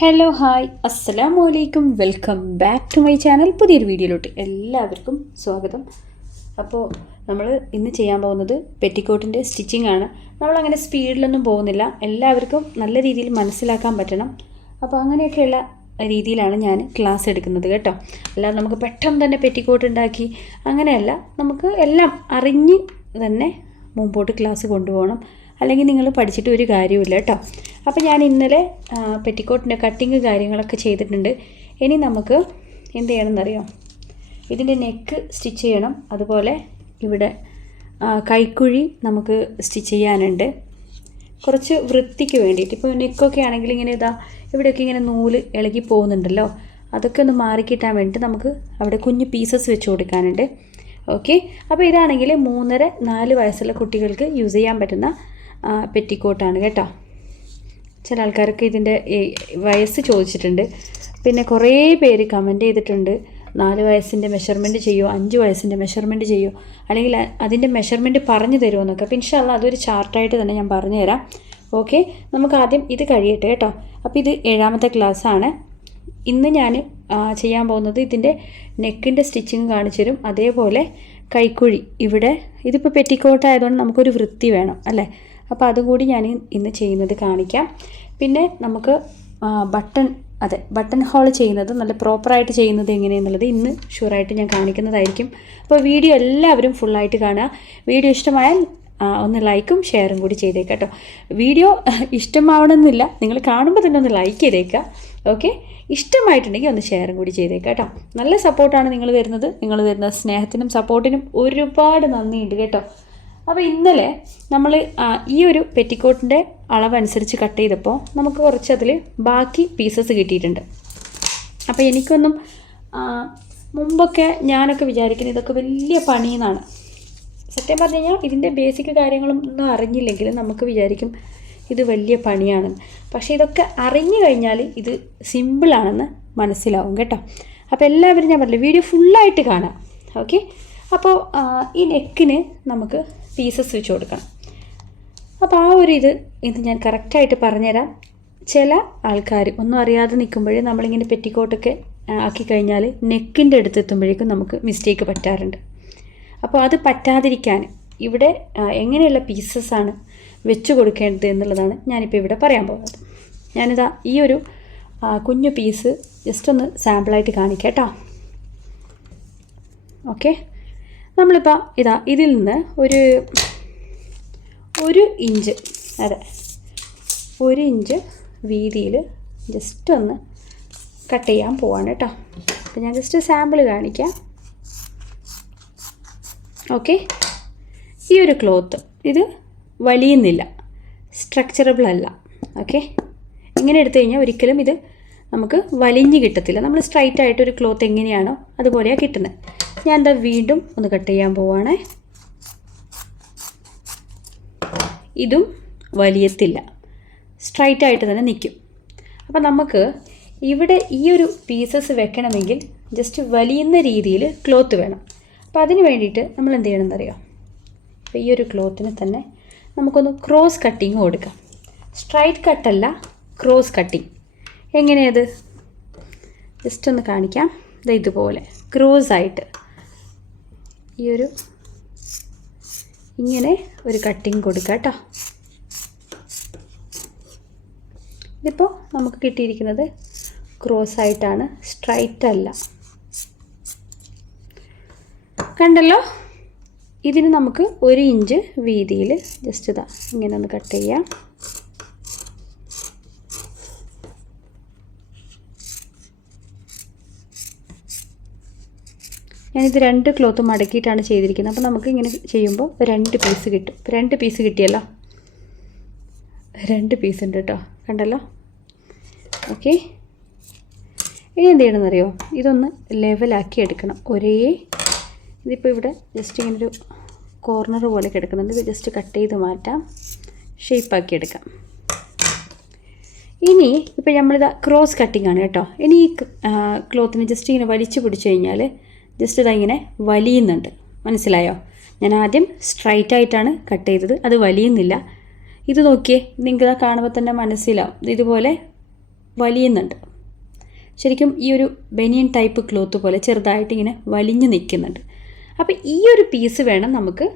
Hello hi അസ്സലാമു അലൈക്കും welcome back to my channel പുതിയൊരു വീഡിയോയിലോട്ട് എല്ലാവർക്കും സ്വാഗതം. അപ്പോൾ നമ്മൾ ഇന്ന് ചെയ്യാൻ പോകുന്നത് പെറ്റിക്കോട്ടിന്റെ സ്റ്റിച്ചിങ് ആണ്. നമ്മളങ്ങനെ സ്പീഡിലൊന്നും പോകുന്നില്ല. എല്ലാവർക്കും നല്ല രീതിയിൽ മനസ്സിലാക്കാൻ പറ്റണം. അപ്പോൾ അങ്ങനെയൊക്കെയുള്ള രീതിയിലാണ് ഞാൻ ക്ലാസ് എടുക്കുന്നത് കേട്ടോ. അല്ലാതെ നമുക്ക് പെട്ടെന്ന് തന്നെ പെറ്റിക്കോട്ട് ഉണ്ടാക്കി അങ്ങനെയല്ല. നമുക്ക് എല്ലാം അറിഞ്ഞ് തന്നെ മുമ്പോട്ട് ക്ലാസ് കൊണ്ടുപോകണം. അല്ലെങ്കിൽ നിങ്ങൾ പഠിച്ചിട്ട് ഒരു കാര്യമില്ല കേട്ടോ. അപ്പോൾ ഞാൻ ഇന്നലെ പെറ്റിക്കോട്ടിന്റെ കട്ടിങ് കാര്യങ്ങളൊക്കെ ചെയ്തിട്ടുണ്ട്. ഇനി നമുക്ക് എന്ത് ചെയ്യണമെന്നറിയോ? ഇതിന്റെ നെക്ക് സ്റ്റിച്ച് ചെയ്യണം. അതുപോലെ ഇവിടെ കൈക്കുഴി നമുക്ക് സ്റ്റിച്ച് ചെയ്യാനുണ്ട്. കുറച്ച് വൃത്തിക്ക് വേണ്ടിയിട്ട്. ഇപ്പോൾ നെക്കൊക്കെ ആണെങ്കിൽ ഇങ്ങനെ ഇതാ ഇവിടെയൊക്കെ ഇങ്ങനെ നൂൽ ഇളകി പോകുന്നുണ്ടല്ലോ. അതൊക്കെ ഒന്ന് മാറിക്കിട്ടാൻ വേണ്ടിയിട്ട് നമുക്ക് അവിടെ കുഞ്ഞ് പീസസ് വെച്ച് കൊടുക്കാനുണ്ട്. ഓക്കെ അപ്പോൾ ഇതാണെങ്കിൽ മൂന്നര നാല് വയസ്സുള്ള കുട്ടികൾക്ക് യൂസ് ചെയ്യാൻ പറ്റുന്ന പെറ്റിക്കോട്ടാണ് കേട്ടോ. ചില ആൾക്കാരൊക്കെ ഇതിന്റെ വയസ്സ് ചോദിച്ചിട്ടുണ്ട്. പിന്നെ കുറേ പേര് കമന്റ് ചെയ്തിട്ടുണ്ട്. നാല് വയസ്സിന്റെ മെഷർമെന്റ് ചെയ്യുമോ അഞ്ച് വയസ്സിന്റെ മെഷർമെന്റ് ചെയ്യുമോ അല്ലെങ്കിൽ അതിന്റെ മെഷർമെന്റ് പറഞ്ഞു തരുമോ എന്നൊക്കെ. അപ്പം ഇൻഷാല്ല അതൊരു ചാർട്ടായിട്ട് തന്നെ ഞാൻ പറഞ്ഞു തരാം. ഓക്കെ നമുക്ക് ആദ്യം ഇത് കഴിയട്ടെ കേട്ടോ. അപ്പോൾ ഇത് ഏഴാമത്തെ ക്ലാസ് ആണ്. ഇന്ന് ഞാൻ ചെയ്യാൻ പോകുന്നത് ഇതിന്റെ നെക്കിന്റെ സ്റ്റിച്ചിങ് കാണിച്ചു തരും. അതേപോലെ കൈക്കുഴി. ഇവിടെ ഇതിപ്പോൾ പെറ്റിക്കോട്ട് ആയതുകൊണ്ട് നമുക്കൊരു വൃത്തി വേണം അല്ലേ? അപ്പോൾ അതുകൂടി ഞാൻ ഇന്ന് ചെയ്യുന്നത് കാണിക്കാം. പിന്നെ നമുക്ക് ബട്ടൺ അതെ ബട്ടൺ ഹോൾ ചെയ്യുന്നത് നല്ല പ്രോപ്പറായിട്ട് ചെയ്യുന്നത് എങ്ങനെയെന്നുള്ളത് ഇന്ന് ഷുവറായിട്ട് ഞാൻ കാണിക്കുന്നതായിരിക്കും. അപ്പോൾ വീഡിയോ എല്ലാവരും ഫുള്ളായിട്ട് കാണുക. വീഡിയോ ഇഷ്ടമായാൽ ഒന്ന് ലൈക്കും ഷെയറും കൂടി ചെയ്തേക്കാം കേട്ടോ. വീഡിയോ ഇഷ്ടമാവണമെന്നില്ല നിങ്ങൾ കാണുമ്പോൾ തന്നെ ഒന്ന് ലൈക്ക് ചെയ്തേക്കുക ഓക്കെ ഇഷ്ടമായിട്ടുണ്ടെങ്കിൽ ഒന്ന് ഷെയറും കൂടി ചെയ്തേക്കാം കേട്ടോ. നല്ല സപ്പോർട്ടാണ് നിങ്ങൾ തരുന്നത്. നിങ്ങൾ തരുന്ന സ്നേഹത്തിനും സപ്പോർട്ടിനും ഒരുപാട് നന്ദിയുണ്ട് കേട്ടോ. അപ്പോൾ ഇന്നലെ നമ്മൾ ഈ ഒരു പെറ്റിക്കോട്ടിന്റെ അളവനുസരിച്ച് കട്ട് ചെയ്തപ്പോൾ നമുക്ക് കുറച്ച് അതിൽ ബാക്കി പീസസ് കിട്ടിയിട്ടുണ്ട്. അപ്പോൾ എനിക്കൊന്നും മുമ്പൊക്കെ ഞാനൊക്കെ വിചാരിക്കുന്നത് ഇതൊക്കെ വലിയ പണിയെന്നാണ് സത്യം പറഞ്ഞു കഴിഞ്ഞാൽ ഇതിന്റെ ബേസിക് കാര്യങ്ങളും ഒന്നും അറിഞ്ഞില്ലെങ്കിലും നമുക്ക് വിചാരിക്കും ഇത് വലിയ പണിയാണെന്ന് പക്ഷേ ഇതൊക്കെ അറിഞ്ഞു കഴിഞ്ഞാൽ ഇത് സിമ്പിളാണെന്ന് മനസ്സിലാവും കേട്ടോ. അപ്പോൾ എല്ലാവരും ഞാൻ പറഞ്ഞില്ല വീഡിയോ ഫുള്ളായിട്ട് കാണാം. ഓക്കെ അപ്പോൾ ഈ നെക്കിന് നമുക്ക് പീസസ് വെച്ച് കൊടുക്കണം. അപ്പോൾ ആ ഒരു ഇത് ഇത് ഞാൻ കറക്റ്റായിട്ട് പറഞ്ഞുതരാം. ചില ആൾക്കാർ ഒന്നും അറിയാതെ നിൽക്കുമ്പോഴേ നമ്മളിങ്ങനെ പെറ്റിക്കോട്ടൊക്കെ ആക്കി കഴിഞ്ഞാൽ നെക്കിന്റെ അടുത്ത് എത്തുമ്പോഴേക്കും നമുക്ക് മിസ്റ്റേക്ക് പറ്റാറുണ്ട്. അപ്പോൾ അത് പറ്റാതിരിക്കാൻ ഇവിടെ എങ്ങനെയുള്ള ആണ് വെച്ച് കൊടുക്കേണ്ടത് എന്നുള്ളതാണ് ഞാനിപ്പോൾ ഇവിടെ പറയാൻ പോകുന്നത്. ഞാനിതാ ഈ ഒരു കുഞ്ഞു പീസ് ജസ്റ്റ് ഒന്ന് സാമ്പിളായിട്ട് കാണിക്കാം കേട്ടോ. ഓക്കെ നമ്മളിപ്പോൾ ഇതാ ഇതിൽ നിന്ന് ഒരു ഒരു ഇഞ്ച് അതെ ഒരു ഇഞ്ച് വീതിയിൽ ജസ്റ്റ് ഒന്ന് കട്ട് ചെയ്യാൻ പോവാണ് കേട്ടോ അപ്പോൾ ഞാൻ ജസ്റ്റ് സാമ്പിൾ കാണിക്കാം. ഓക്കെ ഈ ഒരു ക്ലോത്ത് ഇത് വലിയുന്നില്ല സ്ട്രക്ചറബിൾ അല്ല. ഓക്കെ ഇങ്ങനെ എടുത്തു കഴിഞ്ഞാൽ ഒരിക്കലും ഇത് നമുക്ക് വലിഞ്ഞ് കിട്ടത്തില്ല. നമ്മൾ സ്ട്രൈറ്റ് ആയിട്ട് ഒരു ക്ലോത്ത് എങ്ങനെയാണോ അതുപോലെയാണ് കിട്ടുന്നത് ഞാൻ എന്താ വീണ്ടും ഒന്ന് കട്ട് ചെയ്യാൻ പോവാണേ. ഇതും വലിയത്തില്ല. സ്ട്രൈറ്റ് ആയിട്ട് തന്നെ നിൽക്കും അപ്പോൾ നമുക്ക് ഇവിടെ ഈ ഒരു പീസസ് വെക്കണമെങ്കിൽ ജസ്റ്റ് വലിയുന്ന രീതിയിൽ ക്ലോത്ത് വേണം. അപ്പോൾ അതിന് വേണ്ടിയിട്ട് നമ്മൾ എന്ത് ചെയ്യണമെന്നറിയോ അപ്പോൾ ഈ ഒരു ക്ലോത്തിന് തന്നെ നമുക്കൊന്ന് ക്രോസ് കട്ടിങ് കൊടുക്കാം സ്ട്രൈറ്റ് കട്ടല്ല ക്രോസ് കട്ടിങ് എങ്ങനെയത്? ജസ്റ്റ് ഒന്ന് കാണിക്കാം. ഇത് ഇതുപോലെ ക്രോസ് ആയിട്ട് ഈ ഒരു ഇങ്ങനെ ഒരു കട്ടിങ് കൊടുക്കുക കേട്ടോ. ഇതിപ്പോൾ നമുക്ക് കിട്ടിയിരിക്കുന്നത് ക്രോസ് ആയിട്ടാണ് സ്ട്രൈറ്റ് അല്ല. കണ്ടല്ലോ? ഇതിന് നമുക്ക് ഒരു ഇഞ്ച് വീതിയിൽ ജസ്റ്റ് ഇതാ ഇങ്ങനെ ഒന്ന് കട്ട് ചെയ്യാം. ഞാനിത് രണ്ട് ക്ലോത്ത് മടക്കിയിട്ടാണ് ചെയ്തിരിക്കുന്നത്. അപ്പോൾ നമുക്ക് ഇങ്ങനെ ചെയ്യുമ്പോൾ രണ്ട് പീസ് കിട്ടും. രണ്ട് പീസ് കിട്ടിയല്ലോ? രണ്ട് പീസ് ഉണ്ട് കേട്ടോ കണ്ടല്ലോ? ഓക്കെ ഇനി എന്ത് ചെയ്യണമെന്നറിയോ? ഇതൊന്ന് ലെവലാക്കി എടുക്കണം. ഒരേ ഇതിപ്പോൾ ഇവിടെ ജസ്റ്റ് ഇങ്ങനെ ഒരു കോർണർ പോലെ കിടക്കുന്നുണ്ട്. ഇത് ജസ്റ്റ് കട്ട് ചെയ്ത് മാറ്റാം. ഷേപ്പാക്കി എടുക്കാം. ഇനി ഇപ്പോൾ നമ്മളിത് ക്രോസ് കട്ടിംഗ് ആണ് കേട്ടോ. ഇനി ഈ ക്ലോത്തിന് ജസ്റ്റ് ഇങ്ങനെ വലിച്ചു പിടിച്ചു കഴിഞ്ഞാൽ ജസ്റ്റ് ഇതാ ഇങ്ങനെ വലിയുന്നുണ്ട്. മനസ്സിലായോ? ഞാൻ ആദ്യം സ്ട്രൈറ്റ് ആയിട്ടാണ് കട്ട് ചെയ്തത്. അത് വലിയുന്നില്ല. ഇത് നോക്കിയേ നിങ്ങൾക്ക് കാണുമ്പോൾ തന്നെ മനസ്സിലാവും. ഇതുപോലെ വലിയുന്നുണ്ട്. ശരിക്കും ഈ ഒരു ബനിയൻ ടൈപ്പ് ക്ലോത്ത് പോലെ ചെറുതായിട്ട് ഇങ്ങനെ വലിഞ്ഞു നിൽക്കുന്നുണ്ട്. അപ്പോൾ ഈ ഒരു പീസ് വേണം നമുക്ക്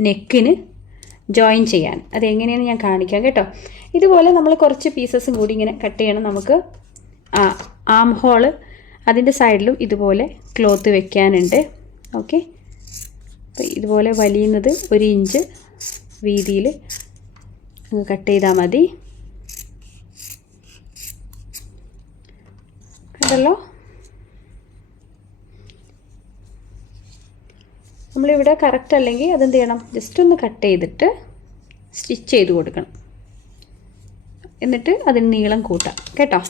നെക്കിന് ജോയിൻ ചെയ്യാൻ. അതെങ്ങനെയാണ് ഞാൻ കാണിക്കാം കേട്ടോ. ഇതുപോലെ നമ്മൾ കുറച്ച് പീസസും കൂടി ഇങ്ങനെ കട്ട് ചെയ്യണം നമുക്ക്. ആ ഹോൾ അതിന്റെ സൈഡിലും ഇതുപോലെ ക്ലോത്ത് വെക്കാനുണ്ട്. ഓക്കെ അപ്പോൾ ഇതുപോലെ വലിയുന്നത് ഒരു ഇഞ്ച് വീതിയിൽ കട്ട് ചെയ്താൽ മതി. കണ്ടല്ലോ? നമ്മളിവിടെ കറക്റ്റ് അല്ലെങ്കിൽ അതെന്ത് ചെയ്യണം? ജസ്റ്റ് ഒന്ന് കട്ട് ചെയ്തിട്ട് സ്റ്റിച്ച് ചെയ്ത് കൊടുക്കണം. എന്നിട്ട് അതിന് നീളം കൂട്ടാം. കേട്ടോ?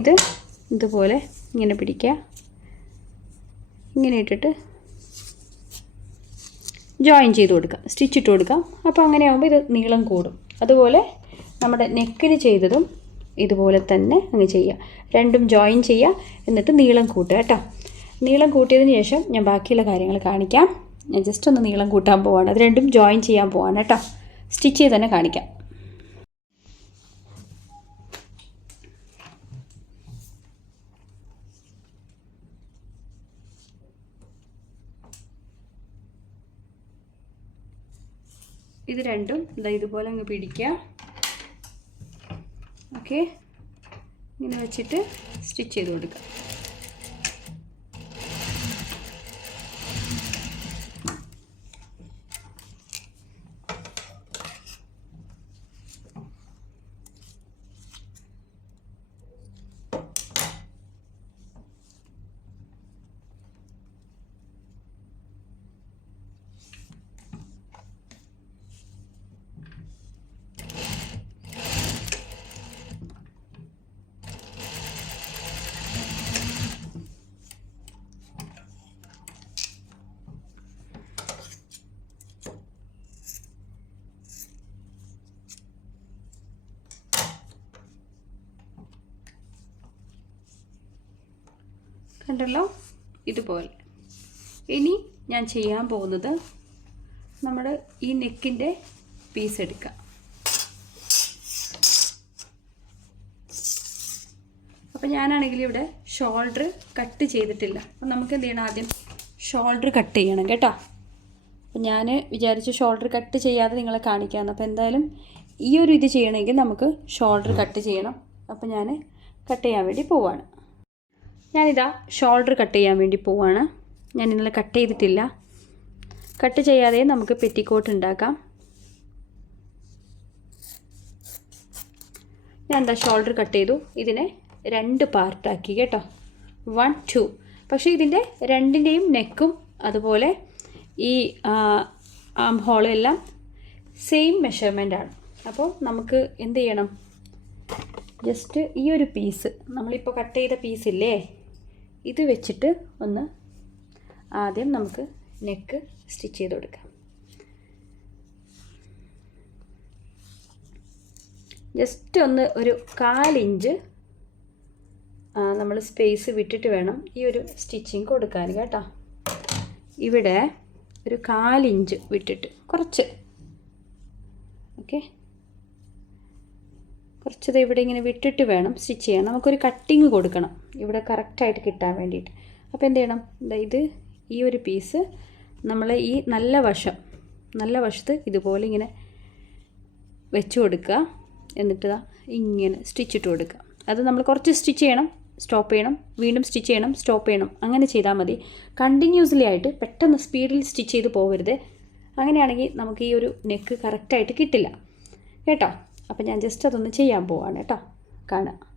ഇത് ഇതുപോലെ ഇങ്ങനെ പിടിക്കുക. ഇങ്ങനെ ഇട്ടിട്ട് ജോയിൻ ചെയ്ത് കൊടുക്കാം സ്റ്റിച്ച് ഇട്ട് കൊടുക്കാം അപ്പോൾ അങ്ങനെ ആകുമ്പോൾ ഇത് നീളം കൂടും. അതുപോലെ നമ്മുടെ നെക്കിന് ചെയ്തതും ഇതുപോലെ തന്നെ അങ്ങ് ചെയ്യുക. രണ്ടും ജോയിൻ ചെയ്യുക. എന്നിട്ട് നീളം കൂട്ടുക കേട്ടോ. നീളം കൂട്ടിയതിന് ശേഷം ഞാൻ ബാക്കിയുള്ള കാര്യങ്ങൾ കാണിക്കാം. ഞാൻ ജസ്റ്റ് ഒന്ന് നീളം കൂട്ടാൻ പോവാണ്. അത് രണ്ടും ജോയിൻ ചെയ്യാൻ പോവാണ് കേട്ടോ. സ്റ്റിച്ച് ചെയ്ത് തന്നെ കാണിക്കാം. ഇത് രണ്ടും ഇതാ ഇതുപോലെ അങ്ങ് പിടിക്കുക. ഓക്കെ ഇങ്ങനെ വെച്ചിട്ട് സ്റ്റിച്ച് ചെയ്ത് കൊടുക്കുക. കണ്ടല്ലോ ഇതുപോലെ. ഇനി ഞാൻ ചെയ്യാൻ പോകുന്നത് നമ്മൾ ഈ നെക്കിന്റെ പീസ് എടുക്കാം. അപ്പോൾ ഞാനാണെങ്കിൽ ഇവിടെ ഷോൾഡർ കട്ട് ചെയ്തിട്ടില്ല. അപ്പം നമുക്ക് എന്ത് ചെയ്യണം ആദ്യം ഷോൾഡർ കട്ട് ചെയ്യണം കേട്ടോ. അപ്പം ഞാൻ വിചാരിച്ചു ഷോൾഡർ കട്ട് ചെയ്യാതെ നിങ്ങളെ കാണിക്കാമെന്ന് അപ്പോൾ എന്തായാലും ഈ ഒരു ഇത് ചെയ്യണമെങ്കിൽ നമുക്ക് ഷോൾഡർ കട്ട് ചെയ്യണം. അപ്പോൾ ഞാൻ കട്ട് ചെയ്യാൻ വേണ്ടി പോവാണ്. ഞാനിതാ ഷോൾഡർ കട്ട് ചെയ്യാൻ വേണ്ടി പോവാണ്. ഞാൻ ഇന്നലെ കട്ട് ചെയ്തിട്ടില്ല. കട്ട് ചെയ്യാതെ നമുക്ക് പെറ്റിക്കോട്ട് ഉണ്ടാക്കാം. ഞാൻ എന്താ ഷോൾഡർ കട്ട് ചെയ്തു. ഇതിനെ രണ്ട് പാർട്ടാക്കി കേട്ടോ. വൺ ടു പക്ഷേ ഇതിന്റെ രണ്ടിന്റെയും നെക്കും അതുപോലെ ഈ ആം ഹോളും എല്ലാം സെയിം മെഷർമെന്റ് ആണ്. അപ്പോൾ നമുക്ക് എന്ത് ചെയ്യണം? ജസ്റ്റ് ഈ ഒരു പീസ് നമ്മളിപ്പോൾ കട്ട് ചെയ്ത പീസില്ലേ ഇത് വെച്ചിട്ട് ഒന്ന് ആദ്യം നമുക്ക് നെക്ക് സ്റ്റിച്ച് ചെയ്ത് കൊടുക്കാം. ജസ്റ്റ് ഒന്ന് ഒരു കാലിഞ്ച് നമ്മൾ സ്പേസ് വിട്ടിട്ട് വേണം ഈ ഒരു സ്റ്റിച്ചിങ് കൊടുക്കാൻ കേട്ടോ. ഇവിടെ ഒരു കാലിഞ്ച് വിട്ടിട്ട് കുറച്ച്. ഓക്കെ കുറച്ചത് ഇവിടെ ഇങ്ങനെ വിട്ടിട്ട് വേണം സ്റ്റിച്ച് ചെയ്യാൻ. നമുക്കൊരു കട്ടിങ് കൊടുക്കണം. ഇവിടെ കറക്റ്റായിട്ട് കിട്ടാൻ വേണ്ടിയിട്ട്. അപ്പോൾ എന്ത് ചെയ്യണം? ഇത് ഈ ഒരു പീസ് നമ്മൾ ഈ നല്ല വശം നല്ല വശത്ത് ഇതുപോലെ ഇങ്ങനെ വെച്ച് കൊടുക്കുക. എന്നിട്ട് ഇങ്ങനെ സ്റ്റിച്ച് ഇട്ട് കൊടുക്കുക. അത് നമ്മൾ കുറച്ച് സ്റ്റിച്ച് ചെയ്യണം സ്റ്റോപ്പ് ചെയ്യണം വീണ്ടും സ്റ്റിച്ച് ചെയ്യണം സ്റ്റോപ്പ് ചെയ്യണം. അങ്ങനെ ചെയ്താൽ മതി. കണ്ടിന്യൂസ്ലി ആയിട്ട് പെട്ടെന്ന് സ്പീഡിൽ സ്റ്റിച്ച് ചെയ്ത് പോകരുത്. അങ്ങനെയാണെങ്കിൽ നമുക്ക് ഈ ഒരു നെക്ക് കറക്റ്റായിട്ട് കിട്ടില്ല. കേട്ടോ? അപ്പം ഞാൻ ജസ്റ്റ് അതൊന്ന് ചെയ്യാൻ പോവാണ് കേട്ടോ. കാണാം.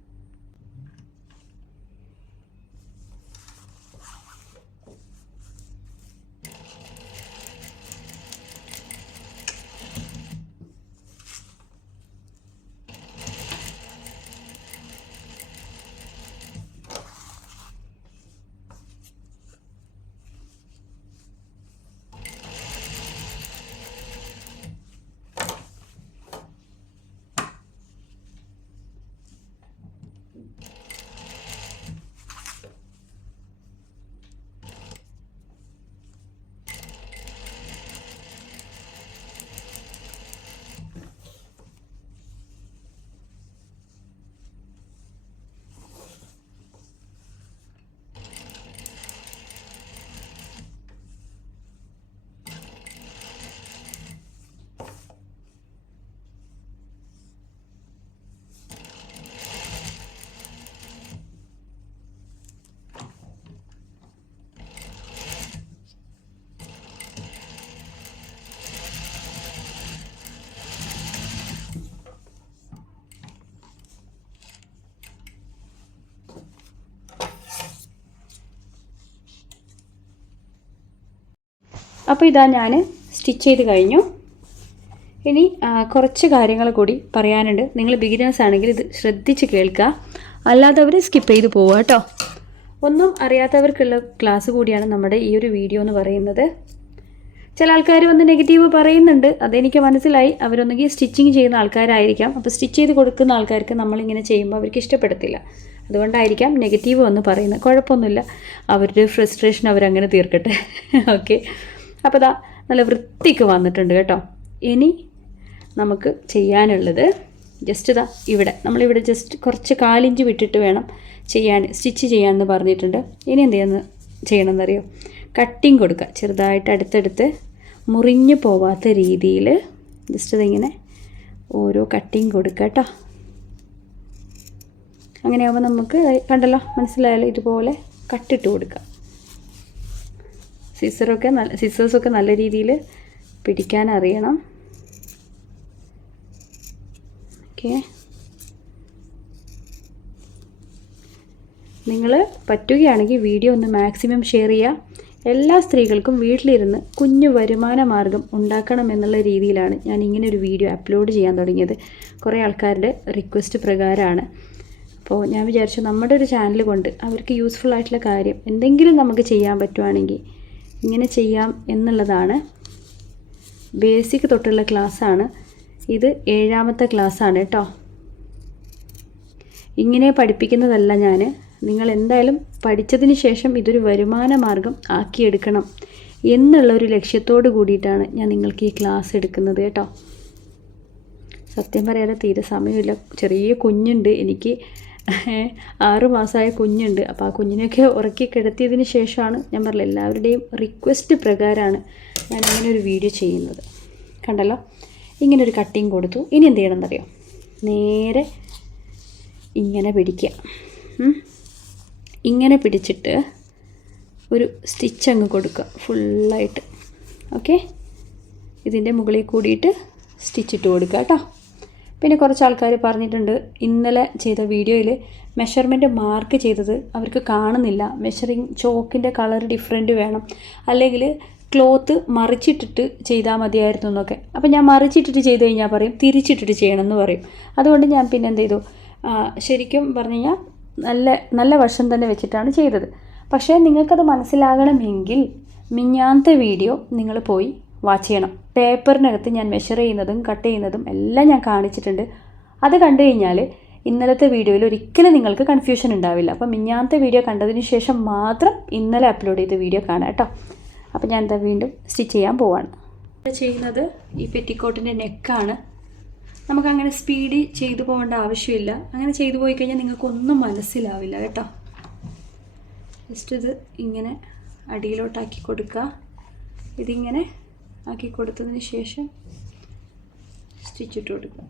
അപ്പോൾ ഇതാ ഞാൻ സ്റ്റിച്ച് ചെയ്ത് കഴിഞ്ഞു. ഇനി കുറച്ച് കാര്യങ്ങൾ കൂടി പറയാനുണ്ട്. നിങ്ങൾ ബിഗിനേഴ്സ് ആണെങ്കിൽ ഇത് ശ്രദ്ധിച്ച് കേൾക്കുക. അല്ലാത്തവർ സ്കിപ്പ് ചെയ്ത് പോവുക കേട്ടോ ഒന്നും അറിയാത്തവർക്കുള്ള ക്ലാസ് കൂടിയാണ് നമ്മുടെ ഈ ഒരു വീഡിയോ എന്ന് പറയുന്നത്. ചില ആൾക്കാർ വന്ന് നെഗറ്റീവ് പറയുന്നുണ്ട്. അതെനിക്ക് മനസ്സിലായി. അവരൊന്നുകിൽ സ്റ്റിച്ചിങ് ചെയ്യുന്ന ആൾക്കാരായിരിക്കാം. അപ്പോൾ സ്റ്റിച്ച് ചെയ്ത് കൊടുക്കുന്ന ആൾക്കാർക്ക് നമ്മളിങ്ങനെ ചെയ്യുമ്പോൾ അവർക്ക് ഇഷ്ടപ്പെടത്തില്ല. അതുകൊണ്ടായിരിക്കാം നെഗറ്റീവ് വന്ന് പറയുന്നത്. കുഴപ്പമൊന്നുമില്ല. അവരുടെ ഫ്രസ്ട്രേഷൻ അവരങ്ങനെ തീർക്കട്ടെ. ഓക്കെ അപ്പോൾ ദാ നല്ല വൃത്തിക്ക് വന്നിട്ടുണ്ട് കേട്ടോ. ഇനി നമുക്ക് ചെയ്യാനുള്ളത് ജസ്റ്റ് ഇതാ ഇവിടെ നമ്മളിവിടെ ജസ്റ്റ് കുറച്ച് കാലിഞ്ച് വിട്ടിട്ട് വേണം ചെയ്യാൻ സ്റ്റിച്ച് ചെയ്യാമെന്ന് പറഞ്ഞിട്ടുണ്ട്. ഇനി എന്ത് ചെയ്യുന്ന ചെയ്യണമെന്നറിയോ? കട്ടിങ് കൊടുക്കുക. ചെറുതായിട്ട് അടുത്തടുത്ത് മുറിഞ്ഞു പോവാത്ത രീതിയിൽ ജസ്റ്റ് ഇതിങ്ങനെ ഓരോ കട്ടിങ് കൊടുക്കുക കേട്ടോ. അങ്ങനെയാകുമ്പോൾ നമുക്ക് കണ്ടല്ലോ മനസ്സിലായാലോ ഇതുപോലെ കട്ടിട്ട് കൊടുക്കുക. സിസറൊക്കെ നല്ല സിസേഴ്സൊക്കെ നല്ല രീതിയിൽ പിടിക്കാൻ അറിയണം ഓക്കെ. നിങ്ങൾ പറ്റുകയാണെങ്കിൽ വീഡിയോ ഒന്ന് മാക്സിമം ഷെയർ ചെയ്യുക. എല്ലാ സ്ത്രീകൾക്കും വീട്ടിലിരുന്ന് കുഞ്ഞു വരുമാന മാർഗം ഉണ്ടാക്കണം എന്നുള്ള രീതിയിലാണ് ഞാൻ ഇങ്ങനെ ഒരു വീഡിയോ അപ്ലോഡ് ചെയ്യാൻ തുടങ്ങിയത്. കുറേ ആൾക്കാരുടെ റിക്വസ്റ്റ് പ്രകാരമാണ്. അപ്പോൾ ഞാൻ വിചാരിച്ചു നമ്മുടെ ഒരു ചാനൽ കൊണ്ട് അവർക്ക് യൂസ്ഫുൾ ആയിട്ടുള്ള കാര്യം എന്തെങ്കിലും നമുക്ക് ചെയ്യാൻ പറ്റുവാണെങ്കിൽ ഇങ്ങനെ ചെയ്യാം എന്നുള്ളതാണ് ബേസിക് തൊട്ടുള്ള ക്ലാസ്സാണ് ഇത് ഏഴാമത്തെ ക്ലാസ്സാണ് കേട്ടോ. ഇങ്ങനെ പഠിപ്പിക്കുന്നതല്ല ഞാൻ നിങ്ങൾ എന്തായാലും പഠിച്ചതിന് ശേഷം ഇതൊരു വരുമാന മാർഗം ആക്കിയെടുക്കണം എന്നുള്ള ഒരു ലക്ഷ്യത്തോട് കൂടിയിട്ടാണ് ഞാൻ നിങ്ങൾക്ക് ഈ ക്ലാസ് എടുക്കുന്നത് കേട്ടോ. സത്യം പറയാതെ തീരെ സമയമില്ല. ചെറിയ കുഞ്ഞുണ്ട് എനിക്ക്. ആറ് മാസമായ കുഞ്ഞുണ്ട്. അപ്പോൾ ആ കുഞ്ഞിനെയൊക്കെ ഉറക്കി കിടത്തിയതിന് ശേഷമാണ് ഞാൻ പറഞ്ഞില്ല എല്ലാവരുടെയും റിക്വസ്റ്റ് പ്രകാരമാണ് ഞാൻ ഇങ്ങനെ ഒരു വീഡിയോ ചെയ്യുന്നത്. കണ്ടല്ലോ? ഇങ്ങനെ ഒരു കട്ടിങ് കൊടുത്തു. ഇനി എന്ത് ചെയ്യണം എന്നറിയോ? നേരെ ഇങ്ങനെ പിടിക്കുക. ഇങ്ങനെ പിടിച്ചിട്ട് ഒരു സ്റ്റിച്ച് അങ്ങ് കൊടുക്കുക. ഫുള്ളായിട്ട് ഓക്കെ ഇതിന്റെ മുകളിൽ കൂടിയിട്ട് സ്റ്റിച്ചിട്ട് കൊടുക്കുക കേട്ടോ. പിന്നെ കുറച്ച് ആൾക്കാർ പറഞ്ഞിട്ടുണ്ട് ഇന്നലെ ചെയ്ത വീഡിയോയിൽ മെഷർമെന്റ് മാർക്ക് ചെയ്തത് അവർക്ക് കാണുന്നില്ല. മെഷറിങ് ചോക്കിന്റെ കളർ ഡിഫറെന്റ് വേണം. അല്ലെങ്കിൽ ക്ലോത്ത് മറിച്ചിട്ടിട്ട് ചെയ്താൽ മതിയായിരുന്നു എന്നൊക്കെ. അപ്പോൾ ഞാൻ മറിച്ചിട്ടിട്ട് ചെയ്ത് കഴിഞ്ഞാൽ പറയും തിരിച്ചിട്ടിട്ട് ചെയ്യണം എന്ന് പറയും. അതുകൊണ്ട് ഞാൻ പിന്നെ എന്ത് ചെയ്തു? ശരിക്കും പറഞ്ഞു കഴിഞ്ഞാൽ നല്ല നല്ല വശം തന്നെ വെച്ചിട്ടാണ് ചെയ്തത്. പക്ഷേ നിങ്ങൾക്കത് മനസ്സിലാകണമെങ്കിൽ മിഞ്ഞാന്ത വീഡിയോ നിങ്ങൾ പോയി വാച്ച് ചെയ്യണം. പേപ്പറിനകത്ത് ഞാൻ മെഷർ ചെയ്യുന്നതും കട്ട് ചെയ്യുന്നതും എല്ലാം ഞാൻ കാണിച്ചിട്ടുണ്ട്. അത് കണ്ടു കഴിഞ്ഞാൽ ഇന്നലത്തെ വീഡിയോയിൽ ഒരിക്കലും നിങ്ങൾക്ക് കൺഫ്യൂഷൻ ഉണ്ടാവില്ല. അപ്പം മിഞ്ഞാത്തെ വീഡിയോ കണ്ടതിന് ശേഷം മാത്രം ഇന്നലെ അപ്ലോഡ് ചെയ്ത വീഡിയോ കാണാം കേട്ടോ. അപ്പോൾ ഞാൻ എന്താ വീണ്ടും സ്റ്റിച്ച് ചെയ്യാൻ പോവാണ്. ചെയ്യുന്നത് ഈ പെറ്റിക്കോട്ടിന്റെ നെക്കാണ് നമുക്കങ്ങനെ സ്പീഡിൽ ചെയ്തു പോകേണ്ട ആവശ്യമില്ല. അങ്ങനെ ചെയ്തു പോയി കഴിഞ്ഞാൽ നിങ്ങൾക്കൊന്നും മനസ്സിലാവില്ല കേട്ടോ. ജസ്റ്റ് ഇത് ഇങ്ങനെ അടിയിലോട്ടാക്കി കൊടുക്കുക. ഇതിങ്ങനെ ആക്കി കൊടുത്തതിന് ശേഷം സ്റ്റിച്ച് ഇട്ട് കൊടുക്കുക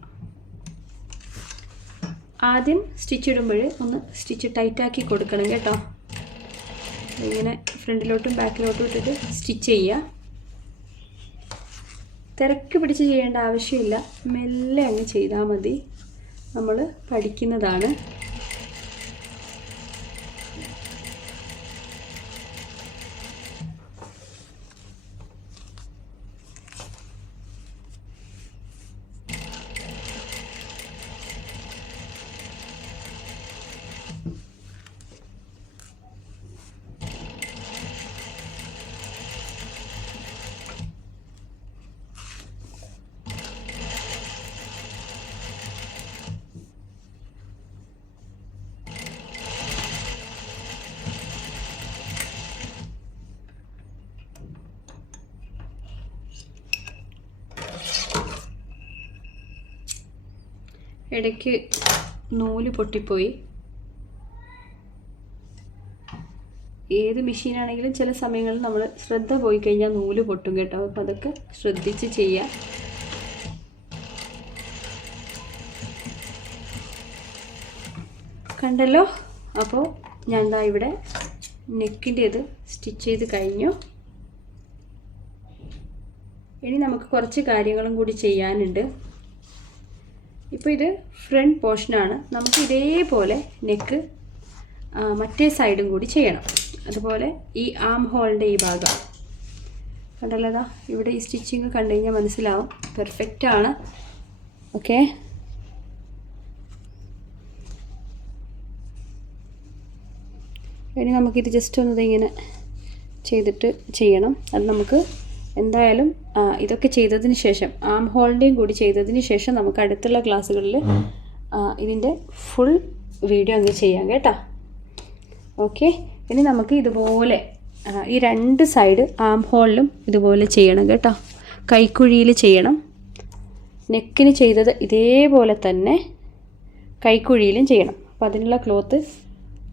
ആദ്യം സ്റ്റിച്ച് ഇടുമ്പോൾ ഒന്ന് സ്റ്റിച്ച് ടൈറ്റാക്കി കൊടുക്കണം കേട്ടോ. ഇങ്ങനെ ഫ്രണ്ടിലോട്ടും ബാക്കിലോട്ടും ഇട്ടിട്ട് സ്റ്റിച്ച് ചെയ്യുക. തിരക്ക് പിടിച്ച് ചെയ്യേണ്ട ആവശ്യമില്ല. മെല്ലെ അങ്ങ് ചെയ്താൽ മതി. നമ്മൾ പഠിക്കുന്നതാണ്. ഇടയ്ക്ക് നൂൽ പൊട്ടിപ്പോയി. ഏത് മെഷീനാണെങ്കിലും ചില സമയങ്ങളിൽ നമ്മൾ ശ്രദ്ധ പോയി കഴിഞ്ഞാൽ നൂൽ പൊട്ടും കേട്ടോ. അപ്പോൾ അതൊക്കെ ശ്രദ്ധിച്ച് ചെയ്യുക കണ്ടല്ലോ? അപ്പോൾ ഞാൻ ദാ ഇവിടെ നെക്കിന്റേത് സ്റ്റിച്ച് ചെയ്ത് കഴിഞ്ഞു. ഇനി നമുക്ക് കുറച്ച് കാര്യങ്ങളും കൂടി ചെയ്യാനുണ്ട്. ഇപ്പോൾ ഇത് ഫ്രണ്ട് പോർഷനാണ് നമുക്ക് ഇതേപോലെ നെക്ക് മറ്റേ സൈഡും കൂടി ചെയ്യണം. അതുപോലെ ഈ ആം ഹോളിന്റെ ഈ ഭാഗം. കണ്ടല്ലോ ഇവിടെ ഈ സ്റ്റിച്ചിങ് കണ്ടു കഴിഞ്ഞാൽ മനസ്സിലാവും. പെർഫെക്റ്റ് ആണ്. ഓക്കെ ഇനി നമുക്കിത് ജസ്റ്റ് ഒന്ന് ഇങ്ങനെ ചെയ്തിട്ട് ചെയ്യണം. അത് നമുക്ക് എന്തായാലും ഇതൊക്കെ ചെയ്തതിന് ശേഷം ആം ഹോളിന്റെയും കൂടി ചെയ്തതിന് ശേഷം നമുക്ക് അടുത്തുള്ള ക്ലാസ്സുകളിൽ ഇതിന്റെ ഫുൾ വീഡിയോ അങ്ങ് ചെയ്യാം കേട്ടോ. ഓക്കെ ഇനി നമുക്ക് ഇതുപോലെ ഈ രണ്ട് സൈഡ് ആം ഹോളിലും ഇതുപോലെ ചെയ്യണം കേട്ടോ. കൈക്കുഴിയിൽ ചെയ്യണം. നെക്കിന് ചെയ്തത് ഇതേപോലെ തന്നെ കൈക്കുഴിയിലും ചെയ്യണം. അപ്പോൾ അതിനുള്ള ക്ലോത്ത്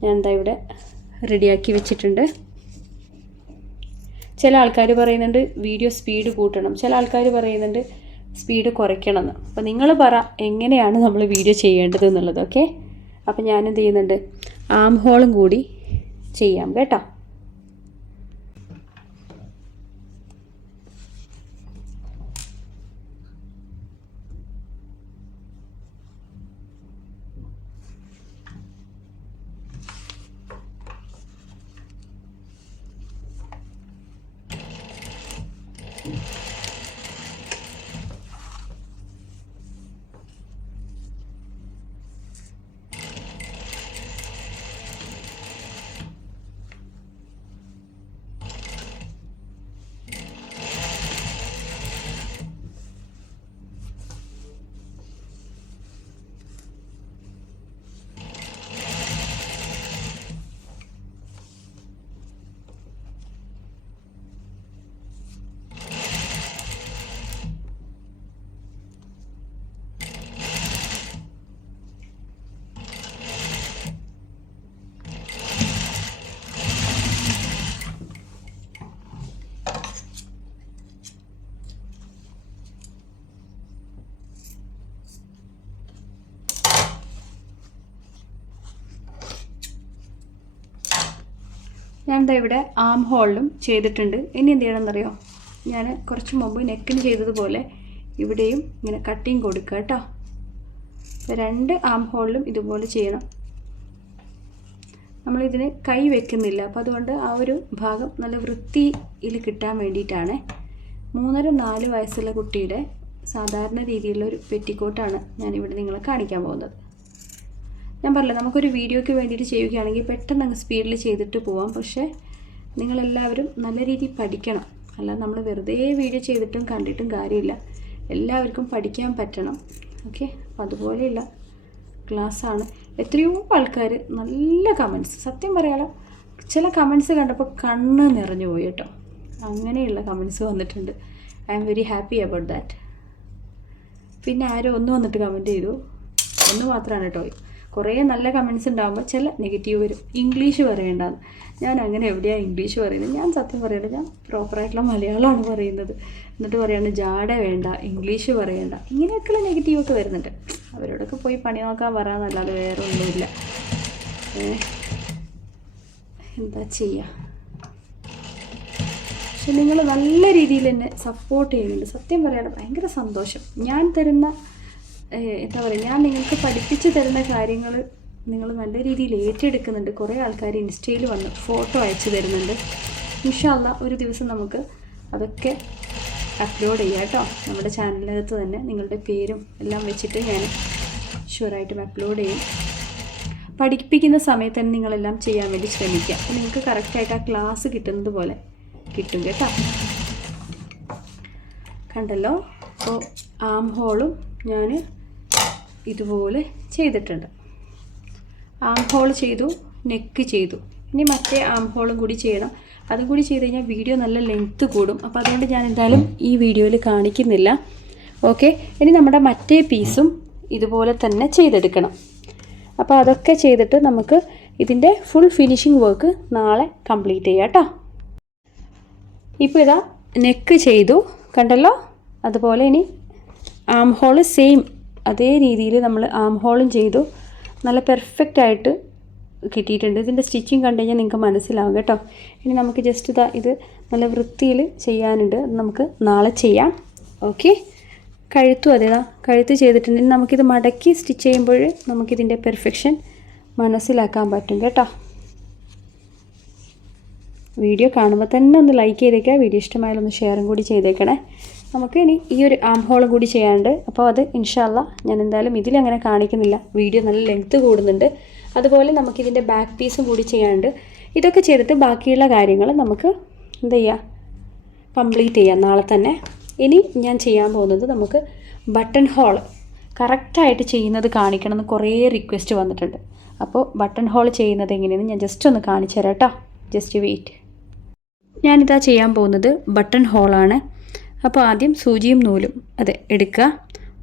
ഞാൻ എന്താ ഇവിടെ റെഡിയാക്കി വെച്ചിട്ടുണ്ട്. ചില ആൾക്കാർ പറയുന്നുണ്ട് വീഡിയോ സ്പീഡ് കൂട്ടണം. ചില ആൾക്കാർ പറയുന്നുണ്ട് സ്പീഡ് കുറയ്ക്കണം എന്ന് അപ്പോൾ നിങ്ങൾ പറ എങ്ങനെയാണ് നമ്മൾ വീഡിയോ ചെയ്യേണ്ടത് എന്നുള്ളത് ഓക്കെ അപ്പോൾ ഞാനെന്ത് ചെയ്യുന്നുണ്ട്? ആം ഹോളും കൂടി ചെയ്യാം കേട്ടോ? ദാ ഇവിടെ ആം ഹോളിലും ചെയ്തിട്ടുണ്ട്. ഇനി എന്ത് ചെയ്യണമെന്നറിയോ? ഞാൻ കുറച്ച് മുമ്പ് നെക്കിന് ചെയ്തതുപോലെ ഇവിടെയും ഇങ്ങനെ കട്ടിങ് കൊടുക്കുക കേട്ടോ. രണ്ട് ആം ഹോളിലും ഇതുപോലെ ചെയ്യണം. നമ്മളിതിന് കൈ വെക്കുന്നില്ല. അപ്പം അതുകൊണ്ട് ആ ഒരു ഭാഗം നല്ല വൃത്തിയിൽ കിട്ടാൻ വേണ്ടിയിട്ടാണ്. മൂന്നര നാല് വയസ്സുള്ള കുട്ടിയുടെ സാധാരണ രീതിയിലുള്ള ഒരു പെറ്റിക്കോട്ടാണ് ഞാനിവിടെ നിങ്ങളെ കാണിക്കാൻ പോകുന്നത്. ഞാൻ പറഞ്ഞില്ല നമുക്കൊരു വീഡിയോയ്ക്ക് വേണ്ടിയിട്ട് ചെയ്യുകയാണെങ്കിൽ പെട്ടെന്ന് അങ്ങ് സ്പീഡിൽ ചെയ്തിട്ട് പോവാം. പക്ഷേ നിങ്ങളെല്ലാവരും നല്ല രീതിയിൽ പഠിക്കണം. അല്ല നമ്മൾ വെറുതെ വീഡിയോ ചെയ്തിട്ടും കണ്ടിട്ടും കാര്യമില്ല. എല്ലാവർക്കും പഠിക്കാൻ പറ്റണം. ഓക്കെ? അപ്പോൾ അതുപോലെയുള്ള ക്ലാസ്സാണ്. എത്രയോ ആൾക്കാർ നല്ല കമൻസ് സത്യം പറയാലോ ചില കമൻസ് കണ്ടപ്പോൾ കണ്ണ് നിറഞ്ഞു പോയി കേട്ടോ. അങ്ങനെയുള്ള കമൻസ് വന്നിട്ടുണ്ട്. I am very happy about that. പിന്നെ ആരോ ഒന്ന് വന്നിട്ട് കമന്റ് ചെയ്തു. ഒന്ന് മാത്രമാണ് കേട്ടോ. കുറേ നല്ല കമൻസ് ഉണ്ടാകുമ്പോൾ ചില നെഗറ്റീവ് വരും. ഇംഗ്ലീഷ് പറയേണ്ടതെന്ന് ഞാൻ അങ്ങനെ എവിടെയാണ് ഇംഗ്ലീഷ് പറയുന്നത്? ഞാൻ സത്യം പറയണ്ട ഞാൻ പ്രോപ്പറായിട്ടുള്ള മലയാളമാണ് പറയുന്നത്. എന്നിട്ട് പറയാണ് ജാട വേണ്ട ഇംഗ്ലീഷ് പറയണ്ട. ഇങ്ങനെയൊക്കെയുള്ള നെഗറ്റീവൊക്കെ വരുന്നുണ്ട്. അവരോടൊക്കെ പോയി പണി നോക്കാൻ പറയാന്നല്ലാതെ വേറെ ഒന്നുമില്ല എന്താ ചെയ്യുക പക്ഷെ നിങ്ങൾ നല്ല രീതിയിൽ എന്നെ സപ്പോർട്ട് ചെയ്യുന്നുണ്ട്. സത്യം പറയാതെ ഭയങ്കര സന്തോഷം. ഞാൻ തരുന്ന എന്താ പറയുക ഞാൻ നിങ്ങൾക്ക് പഠിപ്പിച്ചു തരുന്ന കാര്യങ്ങൾ നിങ്ങൾ നല്ല രീതിയിൽ ഏറ്റെടുക്കുന്നുണ്ട്. കുറേ ആൾക്കാർ ഇൻസ്റ്റയിൽ വന്ന് ഫോട്ടോ അയച്ചു തരുന്നുണ്ട്. ഇൻഷാല്ല ഒരു ദിവസം നമുക്ക് അതൊക്കെ അപ്ലോഡ് ചെയ്യാം കേട്ടോ. നമ്മുടെ ചാനലിനകത്ത് തന്നെ നിങ്ങളുടെ പേരും എല്ലാം വെച്ചിട്ട് ഞാൻ ഷുവറായിട്ടും അപ്ലോഡ് ചെയ്യും. പഠിപ്പിക്കുന്ന സമയത്ത് തന്നെ നിങ്ങളെല്ലാം ചെയ്യാൻ വേണ്ടി ശ്രമിക്കുക അപ്പോൾ നിങ്ങൾക്ക് കറക്റ്റായിട്ട് ആ ക്ലാസ് കിട്ടുന്നത് പോലെ കിട്ടും കേട്ടോ. കണ്ടല്ലോ? അപ്പോൾ ആം ഹോളും ഞാൻ ഇതുപോലെ ചെയ്തിട്ടുണ്ട്. ആം ഹോൾ ചെയ്തു നെക്ക് ചെയ്തു. ഇനി മറ്റേ ആം ഹോളും കൂടി ചെയ്യണം. അതും കൂടി ചെയ്ത് കഴിഞ്ഞാൽ വീഡിയോ നല്ല ലെങ്ത്ത് കൂടും. അപ്പോൾ അതുകൊണ്ട് ഞാൻ എന്തായാലും ഈ വീഡിയോയിൽ കാണിക്കുന്നില്ല. ഓക്കെ ഇനി നമ്മുടെ മറ്റേ പീസും ഇതുപോലെ തന്നെ ചെയ്തെടുക്കണം. അപ്പോൾ അതൊക്കെ ചെയ്തിട്ട് നമുക്ക് ഇതിന്റെ ഫുൾ ഫിനിഷിംഗ് വർക്ക് നാളെ കംപ്ലീറ്റ് ചെയ്യാം കേട്ടോ. ഇപ്പോൾ ഇതാ നെക്ക് ചെയ്തു. കണ്ടല്ലോ? അതുപോലെ ഇനി ആം ഹോൾ സെയിം അതേ രീതിയിൽ നമ്മൾ ആം ഹോളും ചെയ്തു. നല്ല പെർഫെക്റ്റ് ആയിട്ട് കിട്ടിയിട്ടുണ്ട്. ഇതിന്റെ സ്റ്റിച്ചിങ് കണ്ടു കഴിഞ്ഞാൽ നിങ്ങൾക്ക് മനസ്സിലാവും കേട്ടോ. ഇനി നമുക്ക് ജസ്റ്റ് ഇതാ ഇത് നല്ല വൃത്തിയിൽ ചെയ്യാനുണ്ട്. നമുക്ക് നാളെ ചെയ്യാം. ഓക്കെ കഴുത്തും അതേതാ കഴുത്ത് ചെയ്തിട്ടുണ്ട്. ഇനി നമുക്കിത് മടക്കി സ്റ്റിച്ച് ചെയ്യുമ്പോൾ നമുക്കിതിന്റെ പെർഫെക്ഷൻ മനസ്സിലാക്കാൻ പറ്റും കേട്ടോ. വീഡിയോ കാണുമ്പോൾ തന്നെ ഒന്ന് ലൈക്ക് ചെയ്തേക്കുക വീഡിയോ ഇഷ്ടമായാലൊന്ന് ഷെയറും കൂടി ചെയ്തേക്കണേ. നമുക്ക് ഇനി ഈ ഒരു ആം ഹോളും കൂടി ചെയ്യാനുണ്ട്. അപ്പോൾ അത് ഇൻഷാല്ല ഞാൻ എന്തായാലും ഇതിലങ്ങനെ കാണിക്കുന്നില്ല. വീഡിയോ നല്ല ലെങ്ത്ത് കൂടുന്നുണ്ട്. അതുപോലെ നമുക്ക് നമുക്കിതിന്റെ ബാക്ക് പീസും കൂടി ചെയ്യാനുണ്ട്. ഇതൊക്കെ ചെയ്തിട്ട് ബാക്കിയുള്ള കാര്യങ്ങൾ നമുക്ക് എന്ത് ചെയ്യുക കംപ്ലീറ്റ് ചെയ്യാം നാളെ തന്നെ. ഇനി ഞാൻ ചെയ്യാൻ പോകുന്നത് നമുക്ക് ബട്ടൺ ഹോൾ കറക്റ്റായിട്ട് ചെയ്യുന്നത് കാണിക്കണം എന്ന് കുറേ റിക്വസ്റ്റ് വന്നിട്ടുണ്ട്. അപ്പോൾ ബട്ടൺ ഹോൾ ചെയ്യുന്നത് എങ്ങനെയെന്ന് ഞാൻ ജസ്റ്റ് ഒന്ന് കാണിച്ചു തരാം കേട്ടോ. ജസ്റ്റ് വെയിറ്റ് ഞാനിതാ ചെയ്യാൻ പോകുന്നത് ബട്ടൺ ഹോളാണ് അപ്പോൾ ആദ്യം സൂചിയും നൂലും. അതെ എടുക്കുക.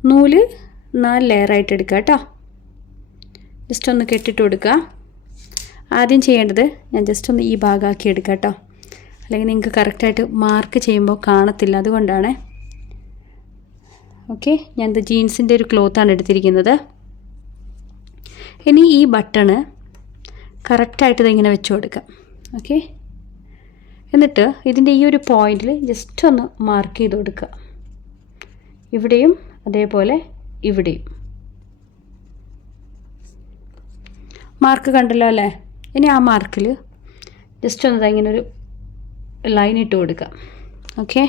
നൂൽ നാല് ലെയറായിട്ട് എടുക്കുക കേട്ടോ. ജസ്റ്റ് ഒന്ന് കെട്ടിട്ട് കൊടുക്കുക. ആദ്യം ചെയ്യേണ്ടത് ഞാൻ ജസ്റ്റ് ഒന്ന് ഈ ഭാഗമാക്കി എടുക്കുക കേട്ടോ. അല്ലെങ്കിൽ നിങ്ങൾക്ക് കറക്റ്റായിട്ട് മാർക്ക് ചെയ്യുമ്പോൾ കാണത്തില്ല അതുകൊണ്ടാണ്. ഓക്കെ ഞാനിത് ജീൻസിന്റെ ഒരു ക്ലോത്താണ് എടുത്തിരിക്കുന്നത്. ഇനി ഈ ബട്ടണ് കറക്റ്റായിട്ട് ഇതിങ്ങനെ വെച്ച് കൊടുക്കാം ഓക്കെ എന്നിട്ട് ഇതിന്റെ ഈ ഒരു പോയിന്റിൽ ജസ്റ്റ് ഒന്ന് മാർക്ക് ചെയ്ത് കൊടുക്കുക. ഇവിടെയും അതേപോലെ ഇവിടെയും. മാർക്ക് കണ്ടല്ലോ അല്ലേ? ഇനി ആ മാർക്കിൽ ജസ്റ്റ് ഒന്ന് ഇങ്ങനെ ഒരു ലൈൻ ഇട്ട് കൊടുക്കുക. ഓക്കെ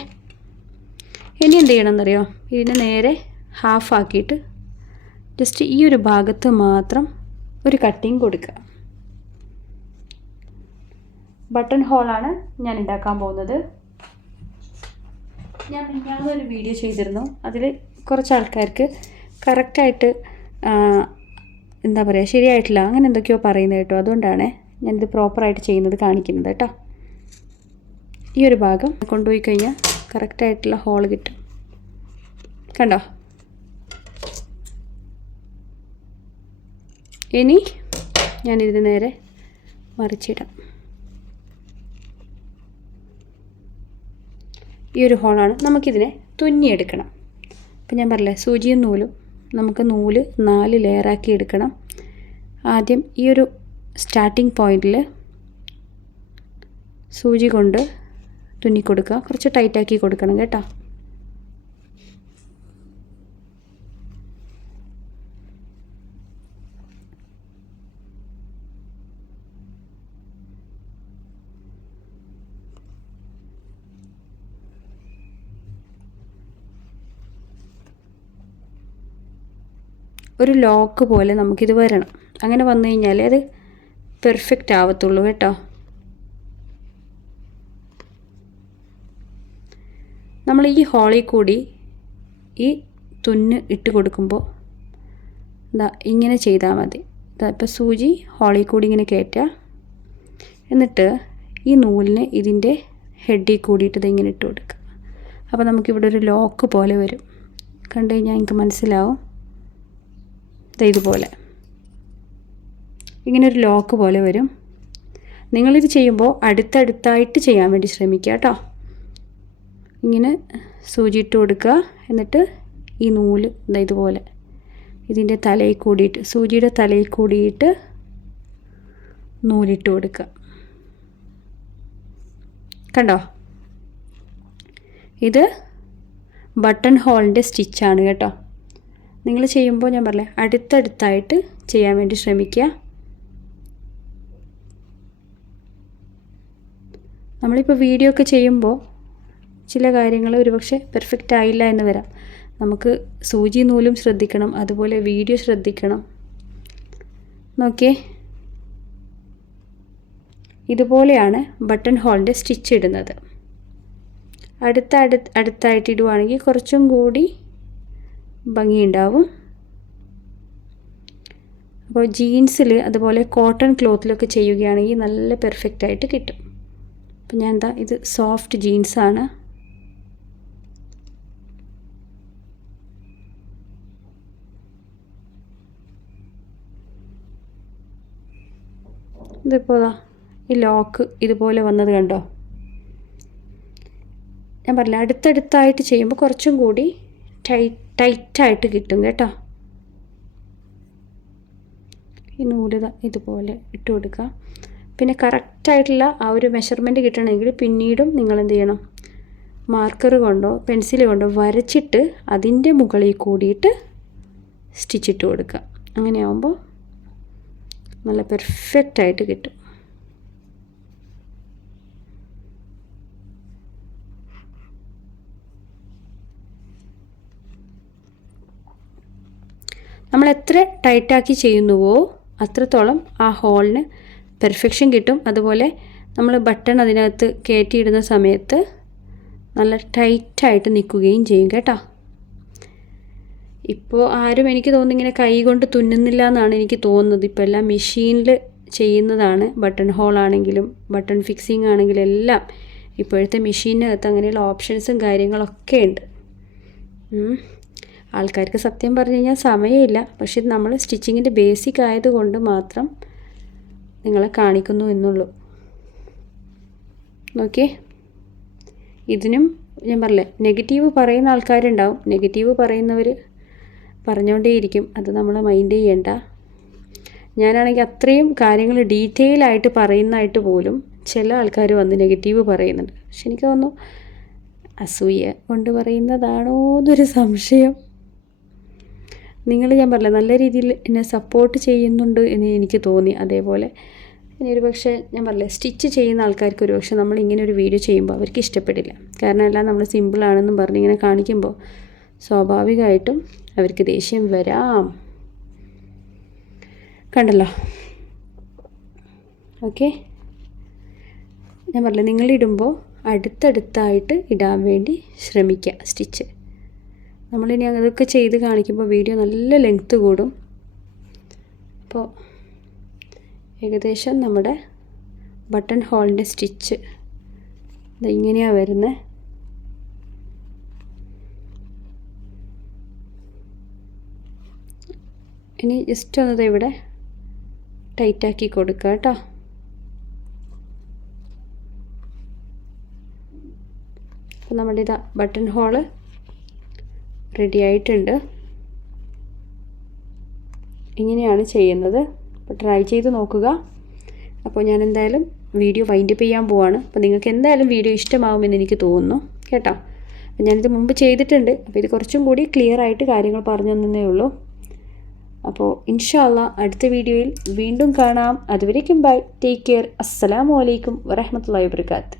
ഇനി എന്ത് ചെയ്യണമെന്നറിയോ? ഇതിനെ നേരെ ഹാഫ് ആക്കിയിട്ട് ജസ്റ്റ് ഈ ഒരു ഭാഗത്ത് മാത്രം ഒരു കട്ടിങ് കൊടുക്കുക. ബട്ടൺ ഹോളാണ് ഞാൻ ഉണ്ടാക്കാൻ പോകുന്നത്. ഞാൻ മിഞ്ഞാന്നൊരു വീഡിയോ ചെയ്തിരുന്നു. അതിൽ കുറച്ച് ആൾക്കാർക്ക് കറക്റ്റായിട്ട് എന്താ പറയുക ശരിയായിട്ടില്ല അങ്ങനെ എന്തൊക്കെയോ പറയുന്നത് കേട്ടോ. അതുകൊണ്ടാണ് ഞാനിത് പ്രോപ്പറായിട്ട് ചെയ്യുന്നത് കാണിക്കുന്നത് കേട്ടോ. ഈ ഒരു ഭാഗം കൊണ്ടുപോയി കഴിഞ്ഞാൽ കറക്റ്റായിട്ടുള്ള ഹോൾ കിട്ടും. കണ്ടോ? ഇനി ഞാനിത് നേരെ മറിച്ചിടാം. ഈ ഒരു ഹോളാണ് നമുക്കിതിനെ തുന്നിയെടുക്കണം. അപ്പം ഞാൻ പറഞ്ഞില്ലേ സൂചിയും നൂലും. നമുക്ക് നൂൽ നാല് ലെയറാക്കി എടുക്കണം. ആദ്യം ഈ ഒരു സ്റ്റാർട്ടിംഗ് പോയിന്റിൽ സൂചി കൊണ്ട് തുന്നിക്കൊടുക്കുക. കുറച്ച് ടൈറ്റാക്കി കൊടുക്കണം കേട്ടോ. ഒരു ലോക്ക് പോലെ നമുക്കിത് വരണം. അങ്ങനെ വന്നു കഴിഞ്ഞാൽ അത് പെർഫെക്റ്റ് ആവത്തുള്ളൂ കേട്ടോ. നമ്മൾ ഈ ഹോളിൽ കൂടി ഈ തുന്ന് ഇട്ട് കൊടുക്കുമ്പോൾ എന്താ ഇങ്ങനെ ചെയ്താൽ മതി. ഇപ്പോൾ സൂചി ഹോളിൽ കൂടി ഇങ്ങനെ കയറ്റുക. എന്നിട്ട് ഈ നൂലിന് ഇതിന്റെ ഹെഡിൽ കൂടിയിട്ട് ഇതിങ്ങനെ ഇട്ട് കൊടുക്കുക. അപ്പോൾ നമുക്കിവിടെ ഒരു ലോക്ക് പോലെ വരും. കണ്ടു കഴിഞ്ഞാൽ എനിക്ക് മനസ്സിലാവും. ഇതുപോലെ. ഇങ്ങനെ ഒരു ലോക്ക് പോലെ വരും. നിങ്ങളിത് ചെയ്യുമ്പോൾ അടുത്തടുത്തായിട്ട് ചെയ്യാൻ വേണ്ടി ശ്രമിക്കുക കേട്ടോ ഇങ്ങനെ സൂചി ഇട്ട് കൊടുക്കുക. എന്നിട്ട് ഈ നൂൽ ഇതുപോലെ ഇതിന്റെ തലയിൽ കൂടിയിട്ട് സൂചിയുടെ തലയിൽ കൂടിയിട്ട് നൂലിട്ട് കൊടുക്കുക. കണ്ടോ? ഇത് ബട്ടൺ ഹോളിന്റെ സ്റ്റിച്ചാണ് കേട്ടോ. നിങ്ങൾ ചെയ്യുമ്പോൾ ഞാൻ പറഞ്ഞേ അടുത്തടുത്തായിട്ട് ചെയ്യാൻ വേണ്ടി ശ്രമിക്കുക. നമ്മളിപ്പോൾ വീഡിയോ ഒക്കെ ചെയ്യുമ്പോൾ ചില കാര്യങ്ങൾ ഒരുപക്ഷെ പെർഫെക്റ്റ് ആയില്ല എന്ന് വരാം. നമുക്ക് സൂചി നൂലും ശ്രദ്ധിക്കണം അതുപോലെ വീഡിയോ ശ്രദ്ധിക്കണം. നോക്കിയേ. ഇതുപോലെയാണ് ബട്ടൺ ഹോളിന്റെ സ്റ്റിച്ച് ഇടുന്നത്. അടുത്ത അടുത്ത് അടുത്തായിട്ട് ഇടുവാണെങ്കിൽ കുറച്ചും കൂടി ഭംഗിയുണ്ടാവും. അപ്പോൾ ജീൻസിൽ അതുപോലെ കോട്ടൺ ക്ലോത്തിലൊക്കെ ചെയ്യുകയാണെങ്കിൽ നല്ല പെർഫെക്റ്റ് ആയിട്ട് കിട്ടും. അപ്പം ഞാൻ എന്താ ഇത് സോഫ്റ്റ് ജീൻസാണ്. ഇതിപ്പോൾ ഈ ലോക്ക് ഇതുപോലെ വന്നത് കണ്ടോ? ഞാൻ പറഞ്ഞില്ല അടുത്തടുത്തായിട്ട് ചെയ്യുമ്പോൾ കുറച്ചും കൂടി ടൈറ്റായിട്ട് കിട്ടും കേട്ടോ. ഈ നൂൽ ഇതുപോലെ ഇട്ട് കൊടുക്കുക പിന്നെ കറക്റ്റായിട്ടുള്ള ആ ഒരു മെഷർമെന്റ് കിട്ടണമെങ്കിൽ പിന്നീടും നിങ്ങൾ എന്ത് ചെയ്യണം? മാർക്കർ കൊണ്ടോ പെൻസിൽ കൊണ്ടോ വരച്ചിട്ട് അതിന്റെ മുകളിൽ കൂടിയിട്ട് സ്റ്റിച്ചിട്ട് കൊടുക്കുക. അങ്ങനെയാവുമ്പോൾ നല്ല പെർഫെക്റ്റായിട്ട് കിട്ടും. നമ്മൾ എത്ര ടൈറ്റാക്കി ചെയ്യുന്നുവോ അത്രത്തോളം ആ ഹോളിന് പെർഫെക്ഷൻ കിട്ടും. അതുപോലെ നമ്മൾ ബട്ടൺ അതിനകത്ത് കയറ്റിയിടുന്ന സമയത്ത് നല്ല ടൈറ്റായിട്ട് നിൽക്കുകയും ചെയ്യും കേട്ടോ. ഇപ്പോൾ ആരും എനിക്ക് തോന്നുന്നു ഇങ്ങനെ കൈ കൊണ്ട് തുന്നുന്നില്ല എന്നാണ് എനിക്ക് തോന്നുന്നത്. ഇപ്പോൾ എല്ലാം മെഷീനിൽ ചെയ്യുന്നതാണ്. ബട്ടൺ ഹോൾ ആണെങ്കിലും ബട്ടൺ ഫിക്സിങ് ആണെങ്കിലും എല്ലാം ഇപ്പോഴത്തെ മെഷീനകത്ത് അങ്ങനെയുള്ള ഓപ്ഷൻസും കാര്യങ്ങളൊക്കെ ഉണ്ട്. ആൾക്കാർക്ക് സത്യം പറഞ്ഞു കഴിഞ്ഞാൽ സമയമില്ല. പക്ഷെ നമ്മൾ സ്റ്റിച്ചിങ്ങിന്റെ ബേസിക് ആയതുകൊണ്ട് മാത്രം നിങ്ങളെ കാണിക്കുന്നു എന്നുള്ളൂ. ഓക്കെ? ഇതിനും ഞാൻ പറഞ്ഞില്ലേ നെഗറ്റീവ് പറയുന്ന ആൾക്കാരുണ്ടാവും. നെഗറ്റീവ് പറയുന്നവർ പറഞ്ഞുകൊണ്ടേയിരിക്കും. അത് നമ്മൾ മൈൻഡ് ചെയ്യേണ്ട. ഞാനാണെങ്കിൽ അത്രയും കാര്യങ്ങൾ ഡീറ്റെയിൽ ആയിട്ട് പറയുന്നതായിട്ട് പോലും ചില ആൾക്കാർ വന്ന് നെഗറ്റീവ് പറയുന്നുണ്ട്. പക്ഷെ എനിക്ക് തോന്നുന്നു അസൂയ കൊണ്ട് പറയുന്നതാണോ എന്നൊരു സംശയം. നിങ്ങൾ ഞാൻ പറഞ്ഞില്ല നല്ല രീതിയിൽ എന്നെ സപ്പോർട്ട് ചെയ്യുന്നുണ്ട് എന്ന് എനിക്ക് തോന്നി അതേപോലെ. ഇനി ഒരു പക്ഷേ ഞാൻ പറഞ്ഞില്ലേ സ്റ്റിച്ച് ചെയ്യുന്ന ആൾക്കാർക്ക് ഒരു പക്ഷേ നമ്മൾ ഇങ്ങനെ ഒരു വീഡിയോ ചെയ്യുമ്പോൾ അവർക്ക് ഇഷ്ടപ്പെടില്ല. കാരണം എല്ലാം നമ്മൾ സിമ്പിളാണെന്നും പറഞ്ഞ് ഇങ്ങനെ കാണിക്കുമ്പോൾ സ്വാഭാവികമായിട്ടും അവർക്ക് ദേഷ്യം വരാം. കണ്ടല്ലോ? ഓക്കെ ഞാൻ പറഞ്ഞില്ല നിങ്ങളിടുമ്പോൾ അടുത്തടുത്തായിട്ട് ഇടാൻ വേണ്ടി ശ്രമിക്കുക സ്റ്റിച്ച് നമ്മളിനി അതൊക്കെ ചെയ്ത് കാണിക്കുമ്പോൾ വീഡിയോ നല്ല ലെങ്ത്ത് കൂടും. അപ്പോൾ ഏകദേശം നമ്മുടെ ബട്ടൺ ഹോളിന്റെ സ്റ്റിച്ച് ഇങ്ങനെയാണ് വരുന്നത്. ഇനി ജസ്റ്റ് ഒന്നത് ഇവിടെ ടൈറ്റാക്കി കൊടുക്കുക കേട്ടോ. അപ്പോൾ നമ്മുടെ ഇതാ ബട്ടൺ ഹോൾ റെഡി ആയിട്ടുണ്ട് ഇങ്ങനെയാണ് ചെയ്യുന്നത്. അപ്പോൾ ട്രൈ ചെയ്ത് നോക്കുക. അപ്പോൾ ഞാൻ എന്തായാലും വീഡിയോ വൈൻഡപ്പ് ചെയ്യാൻ പോവാണ്. അപ്പോൾ നിങ്ങൾക്ക് എന്തായാലും വീഡിയോ ഇഷ്ടമാവുമെന്ന് എനിക്ക് തോന്നുന്നു. കേട്ടോ? അപ്പോൾ ഞാനിത് മുമ്പ് ചെയ്തിട്ടുണ്ട്. അപ്പോൾ ഇത് കുറച്ചും കൂടി ക്ലിയർ ആയിട്ട് കാര്യങ്ങൾ പറഞ്ഞു തന്നേ ഉള്ളൂ. അപ്പോൾ ഇൻഷാല്ല അടുത്ത വീഡിയോയിൽ വീണ്ടും കാണാം. അതുവരേക്കും ബൈ ടേക്ക് കെയർ അസ്സലാമു അലൈക്കും വറഹമത്തല്ലാ വാബർക്കാത്ത്